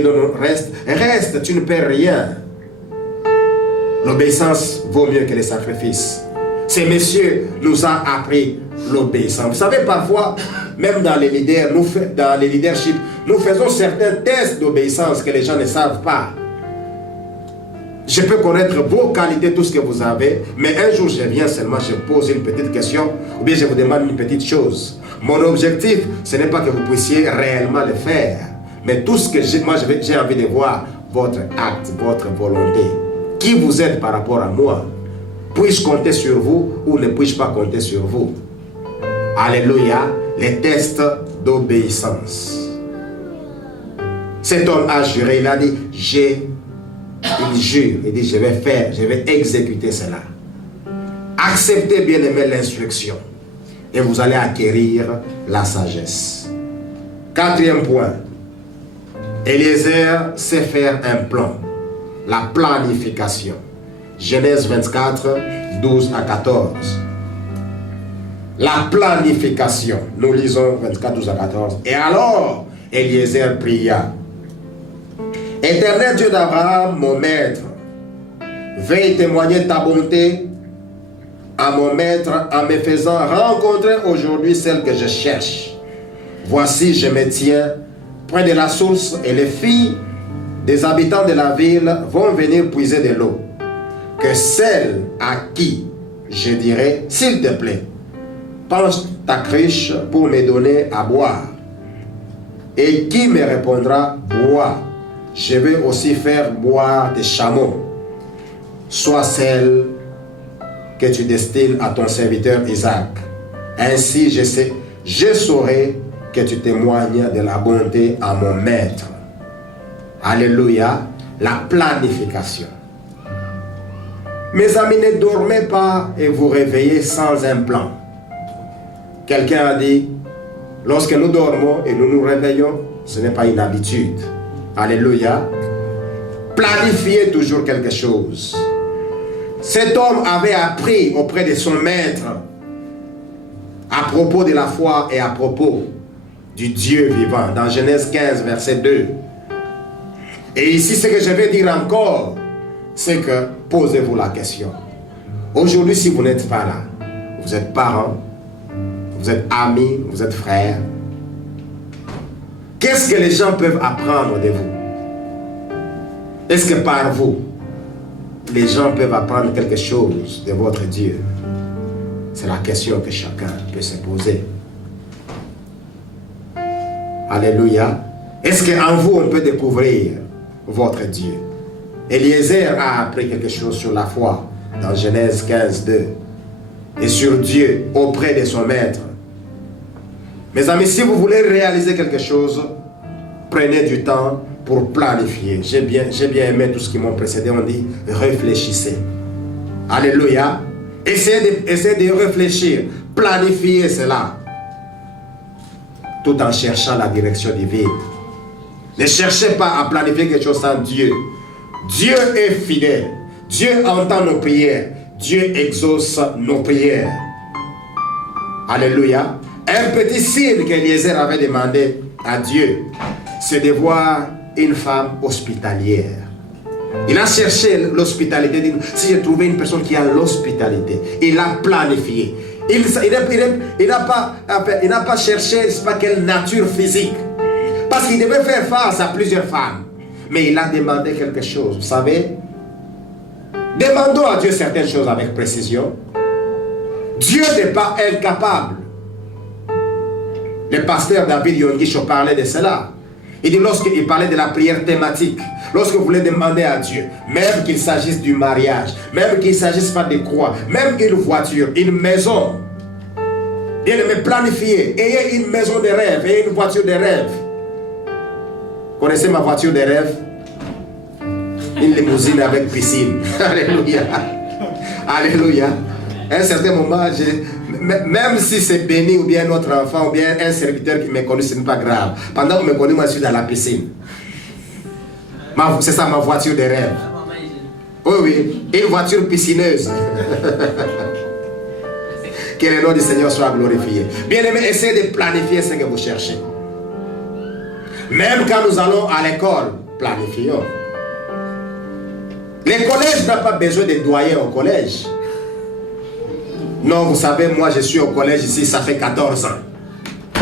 dit non, non, reste, tu ne perds rien. L'obéissance vaut mieux que les sacrifices. Ces messieurs nous ont appris l'obéissance. Vous savez, parfois, même dans les leaderships, nous faisons certains tests d'obéissance que les gens ne savent pas. Je peux connaître vos qualités, tout ce que vous avez, mais un jour je viens seulement, je pose une petite question, ou bien je vous demande une petite chose. Mon objectif, ce n'est pas que vous puissiez réellement le faire, mais tout ce que j'ai envie de voir, votre acte, votre volonté. Qui vous êtes par rapport à moi? Puis-je compter sur vous ou ne puis-je pas compter sur vous? Alléluia, les tests d'obéissance. Cet homme a juré, il a dit, il jure, il dit, je vais faire, je vais exécuter cela. Acceptez bien aimé l'instruction et vous allez acquérir la sagesse. Quatrième point, Eliezer sait faire un plan, la planification. Genèse 24, 12 à 14. La planification, nous lisons 24, 12 à 14. Et alors, Eliezer pria. Éternel Dieu d'Abraham, mon maître, veuille témoigner ta bonté à mon maître en me faisant rencontrer aujourd'hui celle que je cherche. Voici, je me tiens près de la source et les filles des habitants de la ville vont venir puiser de l'eau. Que celle à qui je dirai, s'il te plaît, penche ta cruche pour me donner à boire. Et qui me répondra, bois. Je vais aussi faire boire des chameaux. Soit celle que tu destines à ton serviteur Isaac. Ainsi je saurai que tu témoignes de la bonté à mon maître. Alléluia, la planification. Mes amis, ne dormez pas et vous réveillez sans un plan. Quelqu'un a dit, lorsque nous dormons et nous nous réveillons, ce n'est pas une habitude. Alléluia. Planifiez toujours quelque chose. Cet homme avait appris auprès de son maître à propos de la foi et à propos du Dieu vivant. Dans Genèse 15, verset 2. Et ici, ce que je vais dire encore, c'est que posez-vous la question. Aujourd'hui, si vous n'êtes pas là, vous êtes parents, vous êtes amis, vous êtes frères. Qu'est-ce que les gens peuvent apprendre de vous? Est-ce que par vous, les gens peuvent apprendre quelque chose de votre Dieu? C'est la question que chacun peut se poser. Alléluia. Est-ce qu'en vous, on peut découvrir votre Dieu? Eliezer a appris quelque chose sur la foi dans Genèse 15, 2. Et sur Dieu auprès de son maître. Mes amis, si vous voulez réaliser quelque chose, prenez du temps pour planifier. J'ai bien aimé tout ce qui m'ont précédé. On dit réfléchissez. Alléluia. Essayez de réfléchir. Planifiez cela. Tout en cherchant la direction divine. Ne cherchez pas à planifier quelque chose sans Dieu. Dieu est fidèle. Dieu entend nos prières. Dieu exauce nos prières. Alléluia. Un petit signe qu'Eliezer avait demandé à Dieu, c'est de voir une femme hospitalière. Il a cherché l'hospitalité. Si j'ai trouvé une personne qui a l'hospitalité, il a planifié. Il n'a pas cherché, c'est pas quelle nature physique. Parce qu'il devait faire face à plusieurs femmes. Mais il a demandé quelque chose. Vous savez, demandons à Dieu certaines choses avec précision. Dieu n'est pas incapable. Le pasteur David Yonguicho parlait de cela. Il dit, lorsqu'il parlait de la prière thématique, lorsque vous voulez demander à Dieu, même qu'il s'agisse du mariage, même qu'il ne s'agisse pas de croix, même une voiture, une maison, bien aimé, planifier, ayez une maison de rêve, ayez une voiture de rêve. Connaissez ma voiture de rêve? Une limousine avec piscine. Alléluia. Alléluia. À un certain moment, même si c'est béni ou bien notre enfant ou bien un serviteur qui me connaît, ce n'est pas grave. Pendant que me connaît, moi je suis dans la piscine. C'est ça ma voiture de rêve. Oui, oui, une voiture piscineuse. Que le nom du Seigneur soit glorifié. Bien aimé, essayez de planifier ce que vous cherchez. Même quand nous allons à l'école, planifions. Les collèges n'ont pas besoin de doyens au collège. Non, vous savez, moi je suis au collège ici, ça fait 14 ans.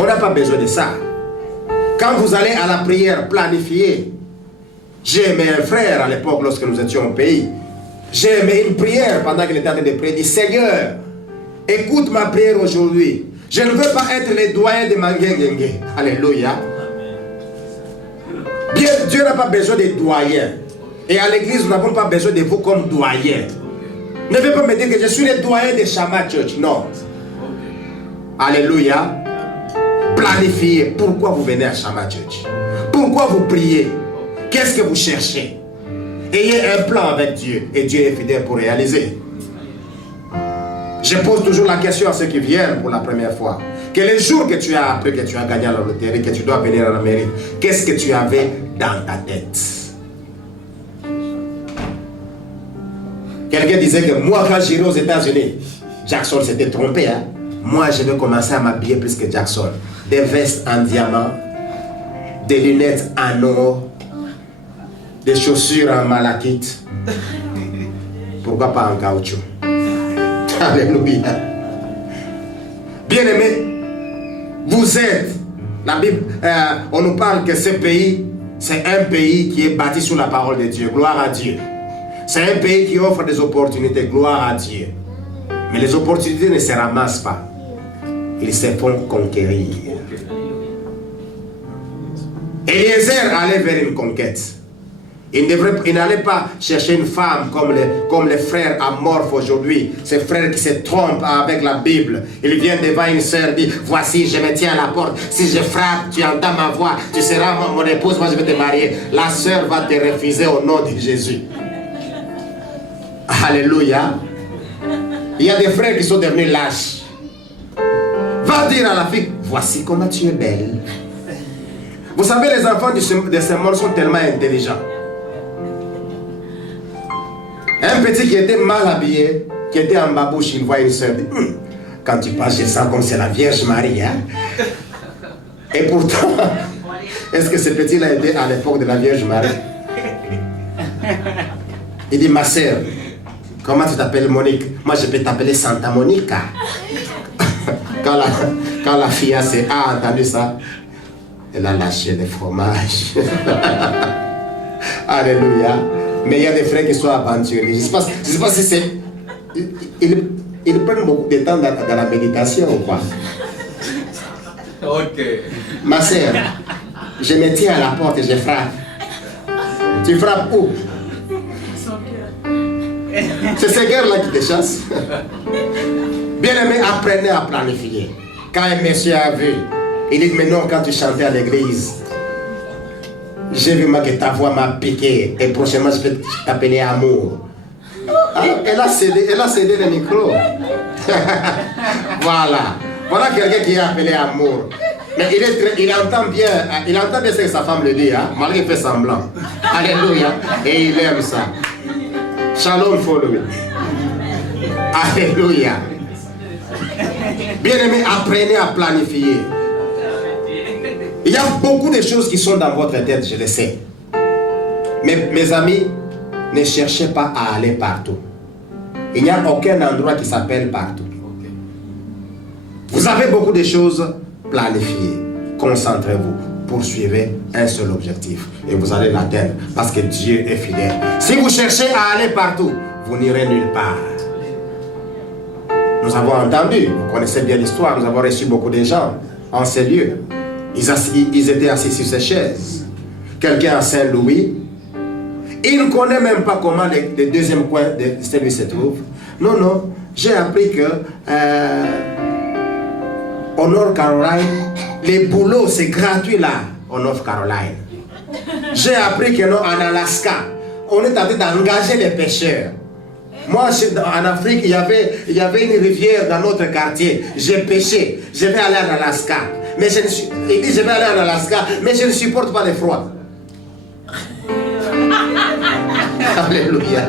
On n'a pas besoin de ça. Quand vous allez à la prière, planifiez. J'ai aimé un frère à l'époque lorsque nous étions au pays. J'ai aimé une prière pendant qu'il était en train de prier. Il dit, Seigneur, écoute ma prière aujourd'hui. Je ne veux pas être le doyen de Mangengengue. Alléluia. Bien, Dieu n'a pas besoin de doyens. Et à l'église, nous n'avons pas besoin de vous comme doyens. Ne veux pas me dire que je suis le doyen de Shama Church. Non. Alléluia. Planifiez. Pourquoi vous venez à Shama Church? Pourquoi vous priez? Qu'est-ce que vous cherchez? Ayez un plan avec Dieu. Et Dieu est fidèle pour réaliser. Je pose toujours la question à ceux qui viennent pour la première fois. Que le jour que tu as appris que tu as gagné à la loterie, que tu dois venir à la mairie, qu'est-ce que tu avais dans ta tête? Quelqu'un disait que moi, quand j'irai aux États-Unis, Jackson s'était trompé. Hein? Moi, je vais commencer à m'habiller plus que Jackson. Des vestes en diamant, des lunettes en or, des chaussures en malachite. Pourquoi pas en caoutchouc? Alléluia. Bien-aimés, vous êtes, la Bible, on nous parle que ce pays, c'est un pays qui est bâti sur la parole de Dieu. Gloire à Dieu. C'est un pays qui offre des opportunités. Gloire à Dieu. Mais les opportunités ne se ramassent pas. Ils se font conquérir. Eliezer allait vers une conquête. Il n'allait pas chercher une femme comme les frères amorphes aujourd'hui. Ces frères qui se trompent avec la Bible. Ils viennent devant une sœur et disent, voici, je me tiens à la porte. Si je frappe, tu entends ma voix. Tu seras mon épouse, moi je vais te marier. La sœur va te refuser au nom de Jésus. Alléluia. Il y a des frères qui sont devenus lâches. Va dire à la fille, voici comment tu es belle. Vous savez, les enfants de ce monde sont tellement intelligents. Un petit qui était mal habillé, qui était en babouche, il voit une soeur. Quand tu passes, je sens comme c'est la Vierge Marie. Hein? Et pourtant, est-ce que ce petit-là était à l'époque de la Vierge Marie? Il dit, ma soeur, comment tu t'appelles Monique? Moi, je peux t'appeler Santa Monica. Quand la fille a entendu ça, elle a lâché le fromage. Alléluia. Mais il y a des frères qui sont aventuriers. Je ne sais pas si c'est... Ils prennent beaucoup de temps dans la méditation ou quoi. Ok. Ma soeur, je me tiens à la porte et je frappe. Tu frappes où? C'est ces guerres-là qui te chassent. Bien-aimé, apprenez à planifier. Quand un monsieur a vu, il dit, mais non, quand tu chantais à l'église, j'ai vu moi que ta voix m'a piqué et prochainement je peux t'appeler amour. Alors, elle a cédé le micro. Voilà quelqu'un qui a appelé amour. Mais il entend bien ce que sa femme le dit, hein, malgré qu'il fait semblant. Alléluia. Et il aime ça. Shalom for lui. Alléluia. Bien-aimés, apprenez à planifier. Il y a beaucoup de choses qui sont dans votre tête, je le sais. Mais mes amis, ne cherchez pas à aller partout. Il n'y a aucun endroit qui s'appelle partout. Vous avez beaucoup de choses planifiées. Concentrez-vous. Poursuivez un seul objectif. Et vous allez l'atteindre. Parce que Dieu est fidèle. Si vous cherchez à aller partout, vous n'irez nulle part. Nous avons entendu, vous connaissez bien l'histoire, nous avons reçu beaucoup de gens en ces lieux. Ils étaient assis sur ces chaises. Quelqu'un à Saint-Louis, il ne connaît même pas comment le deuxième coin de Saint-Louis se trouve. Non, j'ai appris que au North Caroline, les boulots c'est gratuit là, au North Caroline. J'ai appris que non, en Alaska, on est en train d'engager les pêcheurs. Moi, en Afrique, il y avait une rivière dans notre quartier. J'ai pêché. Je vais aller en Alaska. Mais il dit, je vais aller en Alaska, mais je ne supporte pas le froid. Alléluia.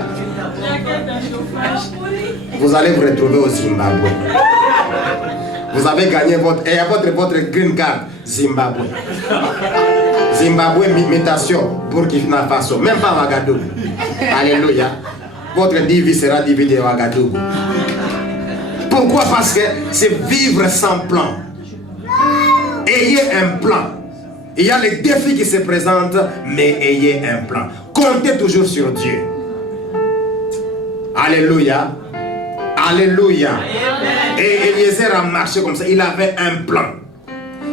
Vous allez vous retrouver au Zimbabwe. Vous avez gagné votre green card, Zimbabwe. Zimbabwe, mutation, Burkina Faso, même pas Ouagadougou. Alléluia. Votre vie sera divisée à Ouagadougou. Pourquoi? Parce que c'est vivre sans plan. Ayez un plan. Il y a les défis qui se présentent, mais ayez un plan. Comptez toujours sur Dieu. Alléluia. Alléluia. Et Eliezer a marché comme ça. Il avait un plan.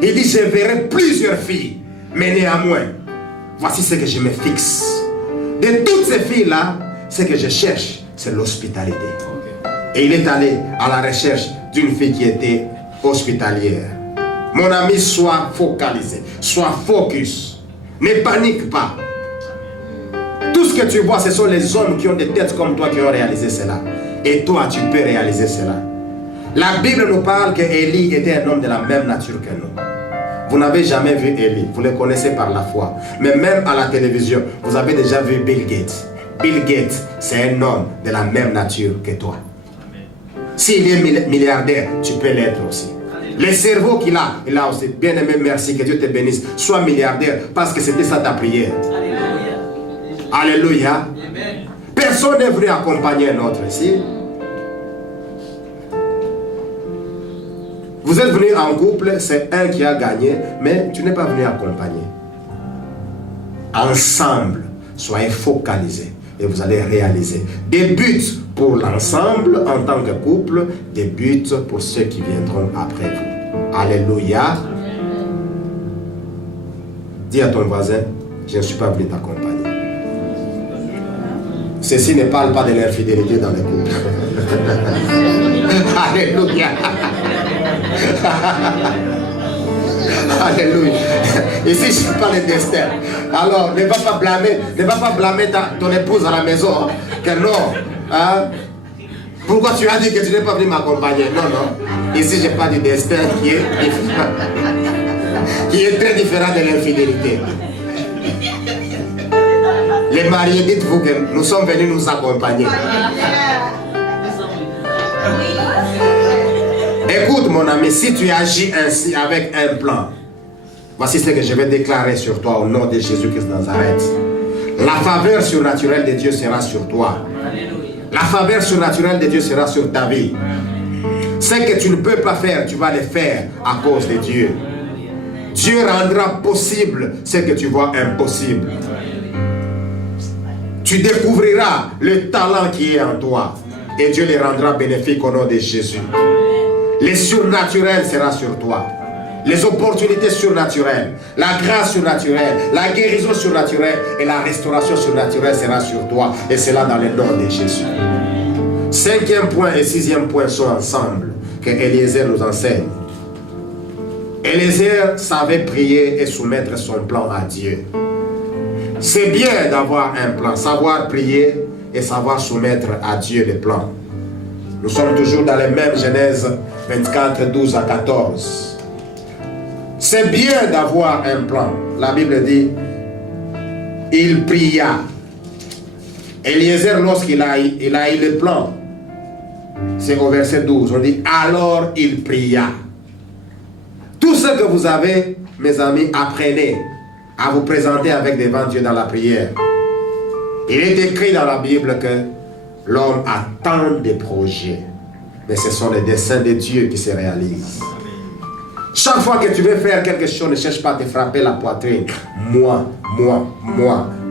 Il dit, je verrai plusieurs filles. Mais néanmoins, voici ce que je me fixe. De toutes ces filles-là, ce que je cherche, c'est l'hospitalité. Et il est allé à la recherche d'une fille qui était hospitalière. Mon ami, sois focalisé, sois focus. Ne panique pas. Tout ce que tu vois, ce sont les hommes qui ont des têtes comme toi qui ont réalisé cela. Et toi, tu peux réaliser cela. La Bible nous parle que Élie était un homme de la même nature que nous. Vous n'avez jamais vu Élie, vous le connaissez par la foi. Mais même à la télévision, vous avez déjà vu Bill Gates. Bill Gates, c'est un homme de la même nature que toi. S'il est milliardaire, tu peux l'être aussi. Le cerveau qu'il a, il a aussi. Bien aimé, merci, que Dieu te bénisse. Sois milliardaire, parce que c'était ça ta prière. Alléluia. Personne n'est venu accompagner un autre ici. Vous êtes venu en couple, c'est un qui a gagné, mais tu n'es pas venu accompagner. Ensemble, soyez focalisés et vous allez réaliser des buts pour l'ensemble en tant que couple, des buts pour ceux qui viendront après vous. Alléluia. Dis à ton voisin, je ne suis pas venu t'accompagner. Ceci ne parle pas de l'infidélité dans les couples. Alléluia. Alléluia. Ici, je parle de destin. Alors, ne va pas blâmer ton épouse à la maison. Que non. Hein? Pourquoi tu as dit que tu n'es pas venu m'accompagner? Non, non. Ici, je parle du destin qui est très différent de l'infidélité. Les mariés, dites-vous que nous sommes venus nous accompagner. Écoute mon ami, si tu agis ainsi avec un plan, voici ce que je vais déclarer sur toi au nom de Jésus-Christ de Nazareth. La faveur surnaturelle de Dieu sera sur toi. La faveur surnaturelle de Dieu sera sur ta vie. Ce que tu ne peux pas faire, tu vas le faire à cause de Dieu. Dieu rendra possible ce que tu vois impossible. Tu découvriras le talent qui est en toi et Dieu les rendra bénéfiques au nom de Jésus. Le surnaturel sera sur toi. Les opportunités surnaturelles, la grâce surnaturelle, la guérison surnaturelle et la restauration surnaturelle sera sur toi. Et cela dans le nom de Jésus. 5e point et 6e point sont ensemble, que Eliezer nous enseigne. Eliezer savait prier et soumettre son plan à Dieu. C'est bien d'avoir un plan, savoir prier et savoir soumettre à Dieu les plans. Nous sommes toujours dans les mêmes Genèse 24, 12 à 14. C'est bien d'avoir un plan. La Bible dit, il pria. Eliezer, lorsqu'il a eu le plan, c'est au verset 12, on dit, alors il pria. Tout ce que vous avez, mes amis, apprenez à vous présenter avec devant Dieu dans la prière. Il est écrit dans la Bible que l'homme a tant de projets, mais ce sont les desseins de Dieu qui se réalisent. Chaque fois que tu veux faire quelque chose, ne cherche pas à te frapper la poitrine. Moi,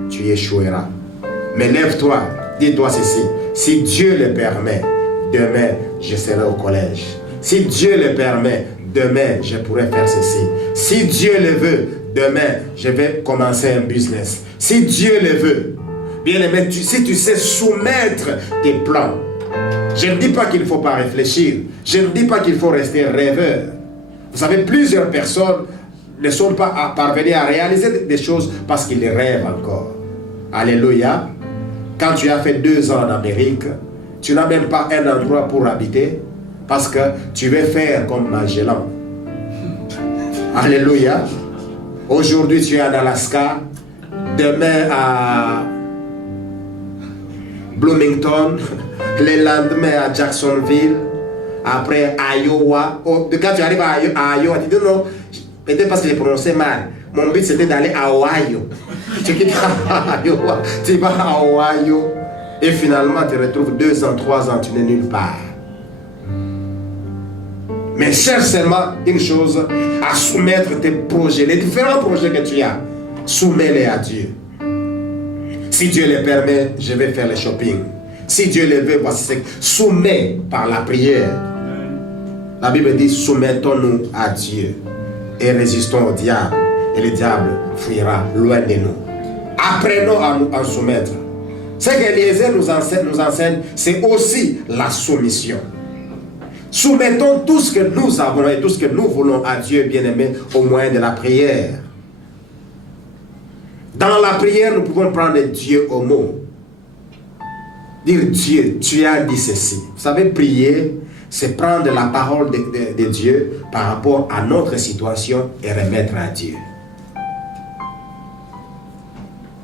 tu échoueras. Mais lève-toi, dis-toi ceci. Si Dieu le permet, demain, je serai au collège. Si Dieu le permet, demain, je pourrai faire ceci. Si Dieu le veut, demain, je vais commencer un business. Si Dieu le veut, bien aimé, si tu sais soumettre tes plans, je ne dis pas qu'il ne faut pas réfléchir. Je ne dis pas qu'il faut rester rêveur. Vous savez, plusieurs personnes ne sont pas parvenues à réaliser des choses parce qu'ils rêvent encore. Alléluia. Quand tu as fait 2 ans en Amérique, tu n'as même pas un endroit pour habiter parce que tu veux faire comme Magellan. Alléluia. Aujourd'hui, tu es en Alaska. Demain à Bloomington. Le lendemain à Jacksonville. Après Iowa. Quand tu arrives à Iowa, tu dis non, peut-être parce que j'ai prononcé mal. Mon but c'était d'aller à Ohio. Tu quittes Iowa, tu vas à Ohio et finalement tu te retrouves 2 ans, 3 ans, tu n'es nulle part. Mais cherche seulement une chose, à soumettre tes projets, les différents projets que tu as, soumets-les à Dieu. Si Dieu le permet, je vais faire le shopping. Si Dieu le veut, voici ce que soumets par la prière. La Bible dit, soumettons-nous à Dieu et résistons au diable. Et le diable fuira loin de nous. Apprenons à nous en soumettre. Ce qu'Eliezer nous enseigne, c'est aussi la soumission. Soumettons tout ce que nous avons et tout ce que nous voulons à Dieu, bien-aimé, au moyen de la prière. Dans la prière, nous pouvons prendre Dieu au mot. Dire Dieu, tu as dit ceci. Vous savez, prier, c'est prendre la parole de Dieu par rapport à notre situation et remettre à Dieu.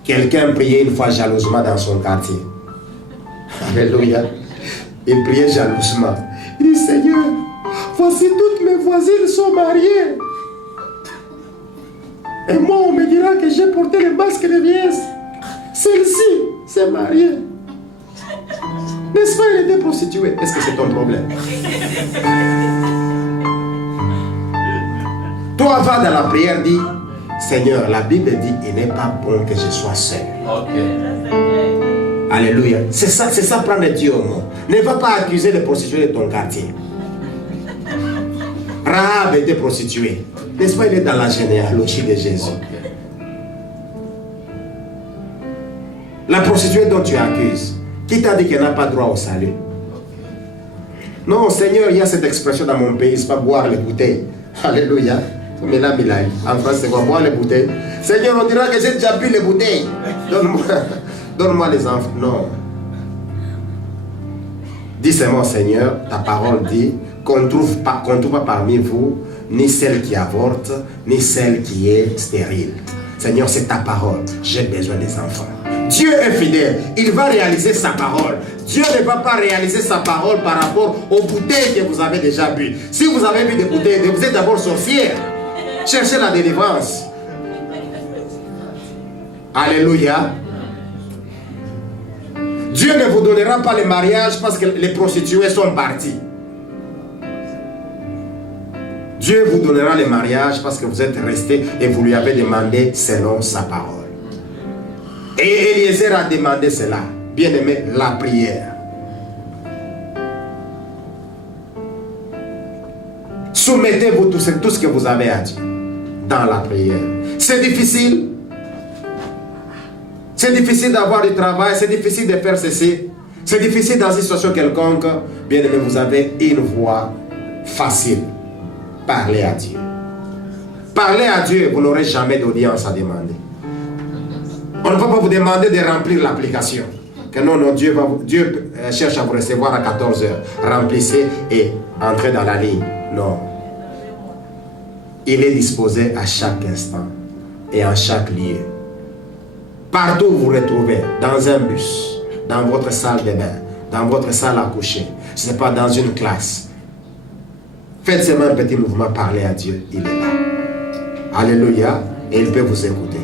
Quelqu'un priait une fois jalousement dans son quartier. Alléluia. Il priait jalousement. Il dit, Seigneur, voici toutes mes voisines sont mariées. Et moi, on me dira que j'ai porté le masque de vieillesse. Celle-ci s'est mariée. N'est-ce pas, elle était prostituée? Est-ce que c'est ton problème? Toi, va dans la prière, dis, Seigneur, la Bible dit, il n'est pas bon que je sois seul. Okay. Alléluia. C'est ça prendre Dieu au mot. Ne va pas accuser les prostituées de ton quartier. Rahab était prostituée. N'est-ce pas, il est dans la généalogie de Jésus. Okay. La prostituée dont tu accuses, qui t'a dit qu'elle n'a pas droit au salut? Non, Seigneur, il y a cette expression dans mon pays, c'est pas boire les bouteilles. Alléluia. Mais là, en France, c'est quoi? Boire les bouteilles. Seigneur, on dira que j'ai déjà bu les bouteilles. Donne-moi les enfants. Non. Dis seulement, Seigneur, ta parole dit qu'on ne trouve pas parmi vous ni celle qui avorte, ni celle qui est stérile. Seigneur, c'est ta parole. J'ai besoin des enfants. Dieu est fidèle. Il va réaliser sa parole. Dieu ne va pas réaliser sa parole par rapport aux bouteilles que vous avez déjà bu. Si vous avez bu des bouteilles, vous êtes d'abord sorcière. Cherchez la délivrance. Alléluia. Dieu ne vous donnera pas le mariage parce que les prostituées sont parties. Dieu vous donnera le mariage parce que vous êtes restés et vous lui avez demandé selon sa parole. Et Eliezer a demandé cela. Bien-aimé, la prière. Soumettez-vous tout ce que vous avez à Dieu dans la prière. C'est difficile. C'est difficile d'avoir du travail. C'est difficile de faire ceci. C'est difficile dans une situation quelconque. Bien-aimé, vous avez une voie facile. Parlez à Dieu. Parlez à Dieu, vous n'aurez jamais d'audience à demander. On ne va pas vous demander de remplir l'application. Que non, Dieu cherche à vous recevoir à 14 heures. Remplissez et entrez dans la ligne. Non. Il est disposé à chaque instant et en chaque lieu. Partout où vous vous retrouvez, dans un bus, dans votre salle de bain, dans votre salle à coucher, ce n'est pas dans une classe. Faites seulement un petit mouvement, parlez à Dieu, il est là. Alléluia, et il peut vous écouter.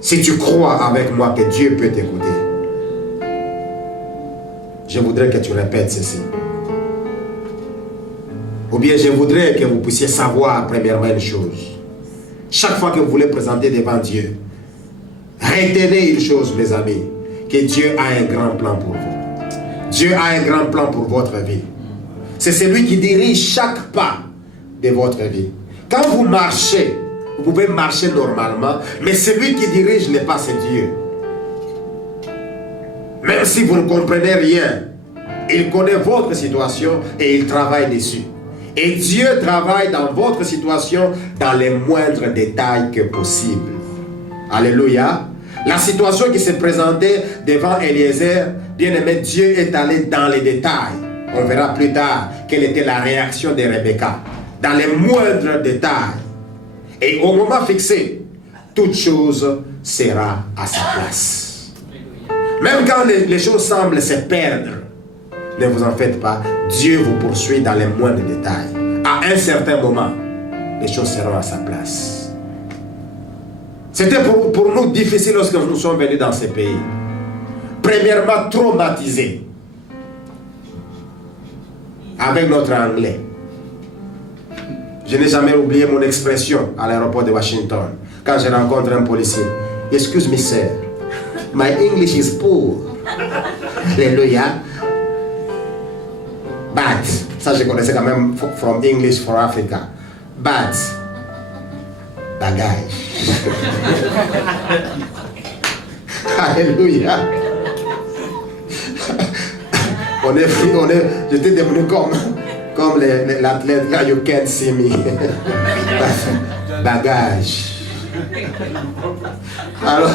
Si tu crois avec moi que Dieu peut t'écouter, je voudrais que tu répètes ceci. Ou bien je voudrais que vous puissiez savoir premièrement une chose. Chaque fois que vous voulez présenter devant Dieu, retenez une chose, mes amis, que Dieu a un grand plan pour vous. Dieu a un grand plan pour votre vie. C'est celui qui dirige chaque pas de votre vie. Quand vous marchez, vous pouvez marcher normalement, mais celui qui dirige les pas, c'est Dieu. Même si vous ne comprenez rien, il connaît votre situation et il travaille dessus. Et Dieu travaille dans votre situation dans les moindres détails que possible. Alléluia. La situation qui s'est présentée devant Eliezer, bien aimé, Dieu est allé dans les détails. On verra plus tard quelle était la réaction de Rebecca. Dans les moindres détails. Et au moment fixé, toute chose sera à sa place. Même quand les choses semblent se perdre, ne vous en faites pas. Dieu vous poursuit dans les moindres détails. à un certain moment, les choses seront à sa place. C'était pour nous difficile lorsque nous sommes venus dans ces pays. Premièrement, traumatisés avec notre anglais. Je n'ai jamais oublié mon expression à l'aéroport de Washington quand je rencontre un policier. Excuse me, sir. My English is poor. Alléluia. But, ça je connaissais quand même from English for Africa. But, bagage. Alléluia. J'étais devenu comme l'athlète là, you can't see me. Bagage. Alors,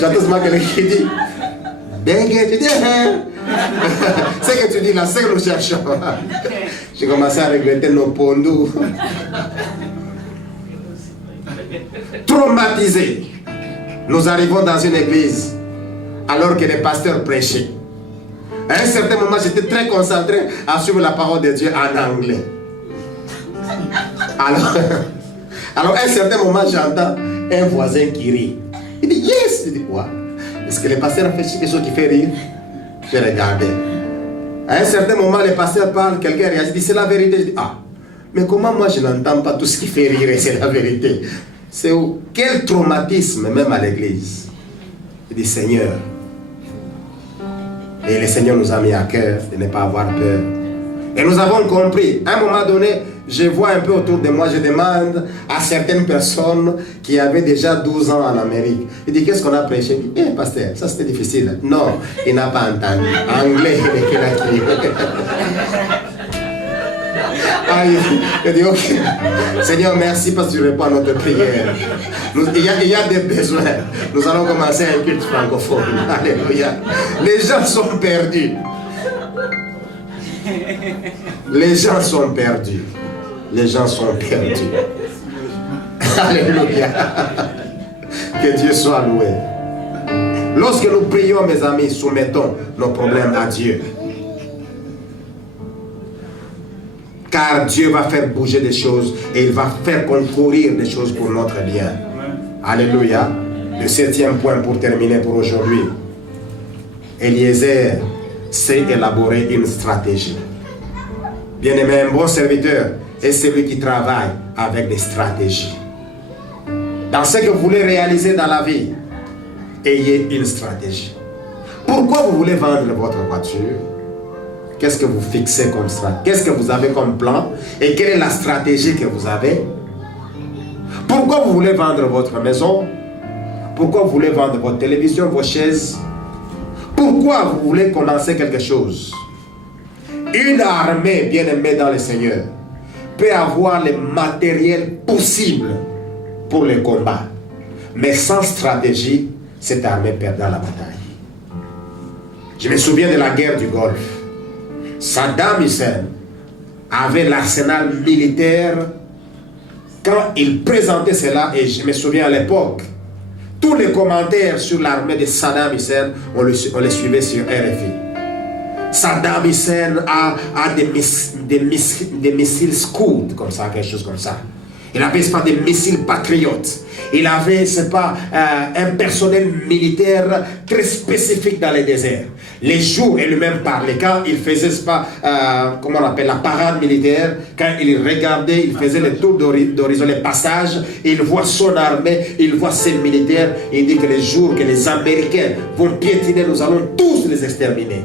j'entends seulement quelqu'un qui dit, bagage, tu dis, c'est que tu dis là, c'est que nous cherchons. J'ai commencé à regretter nos pondous. Traumatisés. Nous arrivons dans une église alors que les pasteurs prêchaient. À un certain moment, j'étais très concentré à suivre la parole de Dieu en anglais. Alors à un certain moment, j'entends un voisin qui rit. Il dit yes. Il dit quoi? Est-ce que le pasteur a fait quelque chose qui fait rire? Je regardais. À un certain moment, le pasteur parle, quelqu'un réagit, il dit c'est la vérité. Je dis ah, mais comment moi je n'entends pas tout ce qui fait rire et c'est la vérité? C'est quel traumatisme même à l'église. Il dit Seigneur. Et le Seigneur nous a mis à cœur de ne pas avoir peur. Et nous avons compris. À un moment donné, je vois un peu autour de moi, je demande à certaines personnes qui avaient déjà 12 ans en Amérique. Il dit, qu'est-ce qu'on a prêché? Il dit, pasteur, ça c'était difficile. Non, il n'a pas entendu. Anglais, il a crié. Il dit, ok, Seigneur, merci parce que tu réponds à notre prière. Il y a des besoins. Nous allons commencer un culte francophone. Alléluia. Les gens sont perdus. Les gens sont perdus. Les gens sont perdus. Alléluia. Que Dieu soit loué. Lorsque nous prions, mes amis, soumettons nos problèmes à Dieu. Car Dieu va faire bouger des choses et il va faire concourir des choses pour notre bien. Alléluia. Le 7e point pour terminer pour aujourd'hui. Eliezer sait élaborer une stratégie. Bien-aimé, un bon serviteur est celui qui travaille avec des stratégies. Dans ce que vous voulez réaliser dans la vie, ayez une stratégie. Pourquoi vous voulez vendre votre voiture? Qu'est-ce que vous fixez comme stratégie? Qu'est-ce que vous avez comme plan? Et quelle est la stratégie que vous avez? Pourquoi vous voulez vendre votre maison? Pourquoi vous voulez vendre votre télévision, vos chaises? Pourquoi vous voulez commencer quelque chose? Une armée bien aimée dans le Seigneur peut avoir le matériel possible pour le combat. Mais sans stratégie, cette armée perdra la bataille. Je me souviens de la guerre du Golfe. Saddam Hussein avait l'arsenal militaire. Quand il présentait cela, et je me souviens à l'époque, tous les commentaires sur l'armée de Saddam Hussein, on les suivait sur RFI. Saddam Hussein a des missiles Scud, comme ça, quelque chose comme ça. Il avait, c'est pas, des missiles patriotes. Il avait, c'est pas, un personnel militaire très spécifique dans les déserts. Les jours, il lui-même parlait. Quand il faisait, c'est pas, comment on appelle, la parade militaire, quand il regardait, il faisait le tour d'horizon, les passages, il voit son armée, il voit ses militaires, il dit que les jours que les Américains vont piétiner, nous allons tous les exterminer.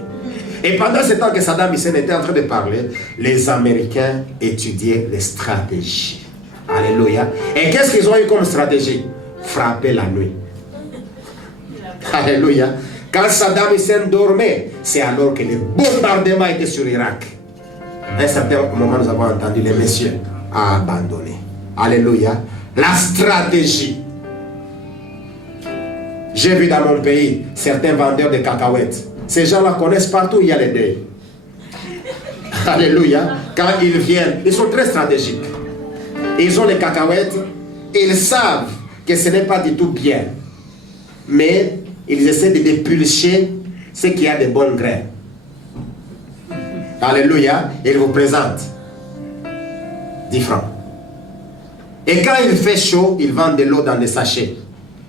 Et pendant ce temps que Saddam Hussein était en train de parler, les Américains étudiaient les stratégies. Alléluia. Et qu'est-ce qu'ils ont eu comme stratégie? Frapper la nuit. Alléluia. Quand Saddam Hussein dormait, c'est alors que les bombardements étaient sur l'Irak. À un certain moment, nous avons entendu les messieurs abandonner. Alléluia. La stratégie. J'ai vu dans mon pays certains vendeurs de cacahuètes. Ces gens-là connaissent partout où il y a les deuils. Alléluia. Quand ils viennent, ils sont très stratégiques. Ils ont les cacahuètes. Ils savent que ce n'est pas du tout bien. Mais ils essaient de dépulcher ce qui a de bonnes graines. Alléluia. Ils vous présentent. 10 francs. Et quand il fait chaud, ils vendent de l'eau dans des sachets.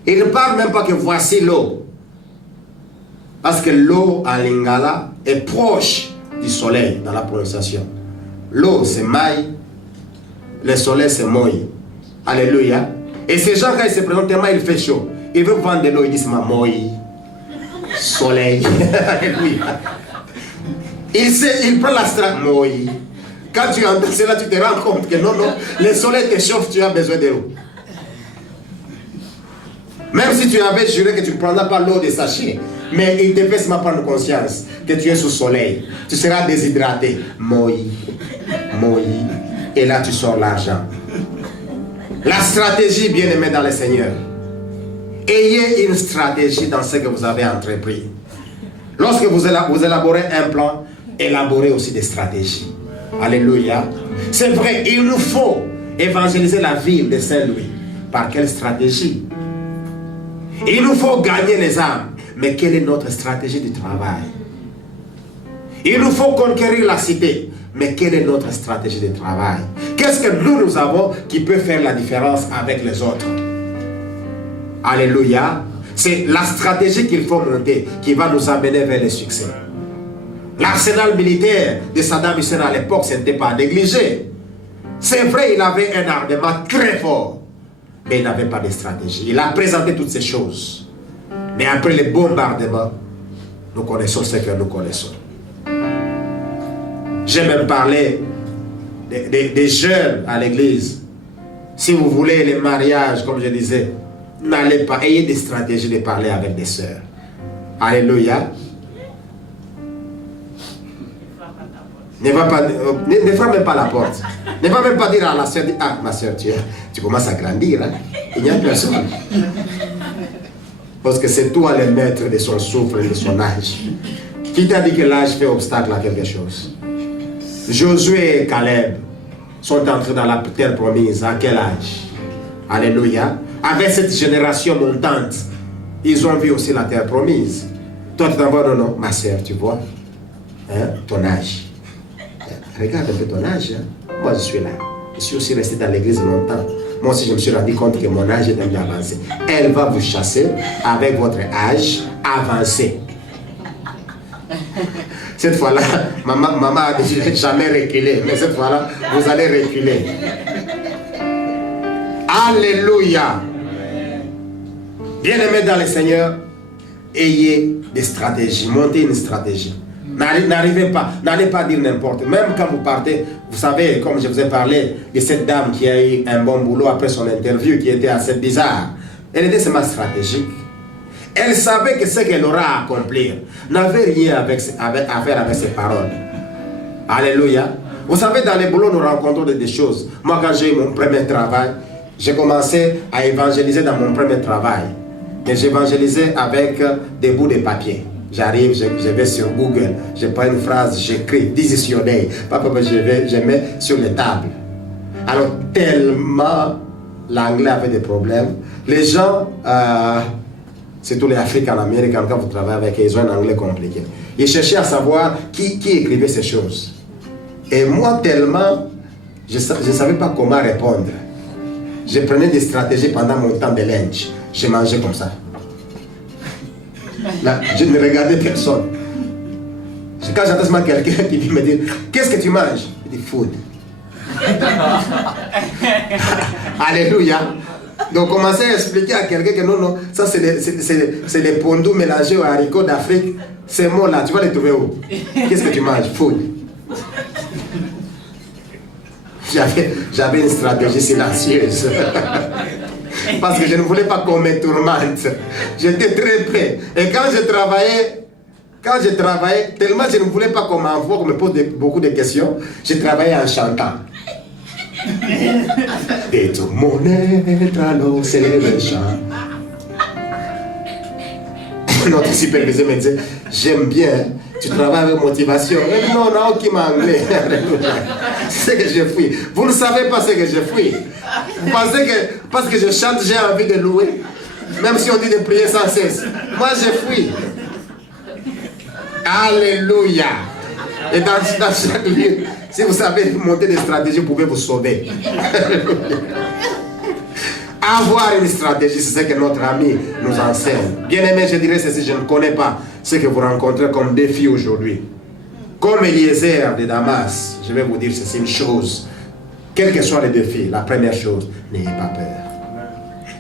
Ils ne parlent même pas que voici l'eau. Parce que l'eau en lingala est proche du soleil dans la prononciation. L'eau c'est maï, le soleil c'est moi. Alléluia. Et ces gens, quand ils se présentent, tellement il fait chaud, ils veulent vendre de l'eau, ils disent ma moi, soleil. Alléluia. Il prend la strate moi. Quand tu entends cela, tu te rends compte que non, le soleil te chauffe, tu as besoin de l'eau. Même si tu avais juré que tu ne prendras pas l'eau des sachets, mais il te fait seulement prendre conscience que tu es sous soleil. Tu seras déshydraté. Moi. Et là, tu sors l'argent. La stratégie, bien-aimée dans le Seigneur. Ayez une stratégie dans ce que vous avez entrepris. Lorsque vous élaborez un plan, élaborez aussi des stratégies. Alléluia. C'est vrai, il nous faut évangéliser la ville de Saint-Louis. Par quelle stratégie? Il nous faut gagner les âmes. Mais quelle est notre stratégie de travail? Il nous faut conquérir la cité. Mais quelle est notre stratégie de travail? Qu'est-ce que nous avons qui peut faire la différence avec les autres? Alléluia. C'est la stratégie qu'il faut monter qui va nous amener vers le succès. L'arsenal militaire de Saddam Hussein à l'époque, ce n'était pas négligé. C'est vrai, il avait un armement très fort, mais il n'avait pas de stratégie. Il a présenté toutes ces choses. Mais après les bombardements, nous connaissons ce que nous connaissons. J'ai même parlé des jeunes à l'église. Si vous voulez les mariages, comme je disais, n'allez pas, ayez des stratégies de parler avec des sœurs. Alléluia. Ne frappe même pas la porte. Ne va même pas dire à la sœur, ah ma sœur, tu commences à grandir. Hein? Il n'y a personne. Parce que c'est toi le maître de son souffle et de son âge. Qui t'a dit que l'âge fait obstacle à quelque chose? Josué et Caleb sont entrés dans la terre promise. À quel âge? Alléluia. Avec cette génération montante, ils ont vu aussi la terre promise. Toi, tu t'en vas, non, ma sœur, tu vois, hein, ton âge. Regarde un peu ton âge. Hein. Moi, je suis là. Je suis aussi resté dans l'église longtemps. Moi aussi, je me suis rendu compte que mon âge est déjà avancé. Elle va vous chasser avec votre âge avancé. Cette fois-là, maman a dit jamais reculer. Mais cette fois-là, vous allez reculer. Alléluia. Bien-aimés dans le Seigneur, ayez des stratégies. Montez une stratégie. N'allez pas dire n'importe. Même quand vous partez, vous savez, comme je vous ai parlé de cette dame qui a eu un bon boulot après son interview, qui était assez bizarre. Elle était seulement stratégique. Elle savait que ce qu'elle aura à accomplir n'avait rien à faire avec ses paroles. Alléluia. Vous savez, dans les boulots, nous rencontrons des choses. Moi, quand j'ai eu mon premier travail, j'ai commencé à évangéliser dans mon premier travail. Et j'évangélisais avec des bouts de papier. J'arrive, je vais sur Google, je prends une phrase, j'écris, dictionnaire. Papa, je mets sur les tables. Alors, tellement l'anglais avait des problèmes. Les gens, c'est tous les Africains en Amérique, quand vous travaillez avec eux, ils ont un anglais compliqué. Ils cherchaient à savoir qui écrivait ces choses. Et moi, tellement, je ne savais pas comment répondre. Je prenais des stratégies pendant mon temps de lunch. Je mangeais comme ça. Là, je ne regardais personne. Quand j'entends seulement quelqu'un qui vient me dire, qu'est-ce que tu manges? Je dis, food. Alléluia. Donc, commencer à expliquer à quelqu'un que non, ça c'est les pondous mélangés aux haricots d'Afrique. Ces mots-là, tu vas les trouver où? Qu'est-ce que tu manges? Food. J'avais une stratégie silencieuse. Parce que je ne voulais pas qu'on me tourmente. J'étais très près. Et quand je travaillais, tellement je ne voulais pas qu'on m'envoie, qu'on me pose beaucoup de questions, je travaillais en chantant. Et tout mon être alors c'est le chant. Notre superviseur me disait, j'aime bien, tu travailles avec motivation. Mais non, non, qui m'a anglais. C'est ce que je fuis. Vous ne savez pas ce que je fuis. Vous pensez que parce que je chante, j'ai envie de louer? Même si on dit de prier sans cesse. Moi, je fuis. Alléluia. Et dans chaque lieu, Si vous savez monter des stratégies, vous pouvez vous sauver. Avoir une stratégie, c'est ce que notre ami nous enseigne. Bien aimé, je dirais ceci, je ne connais pas ce que vous rencontrez comme défi aujourd'hui. Comme Eliezer de Damas, je vais vous dire ceci, une chose. Quels que soient les défis, la première chose, n'ayez pas peur.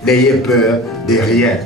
N'ayez peur de rien.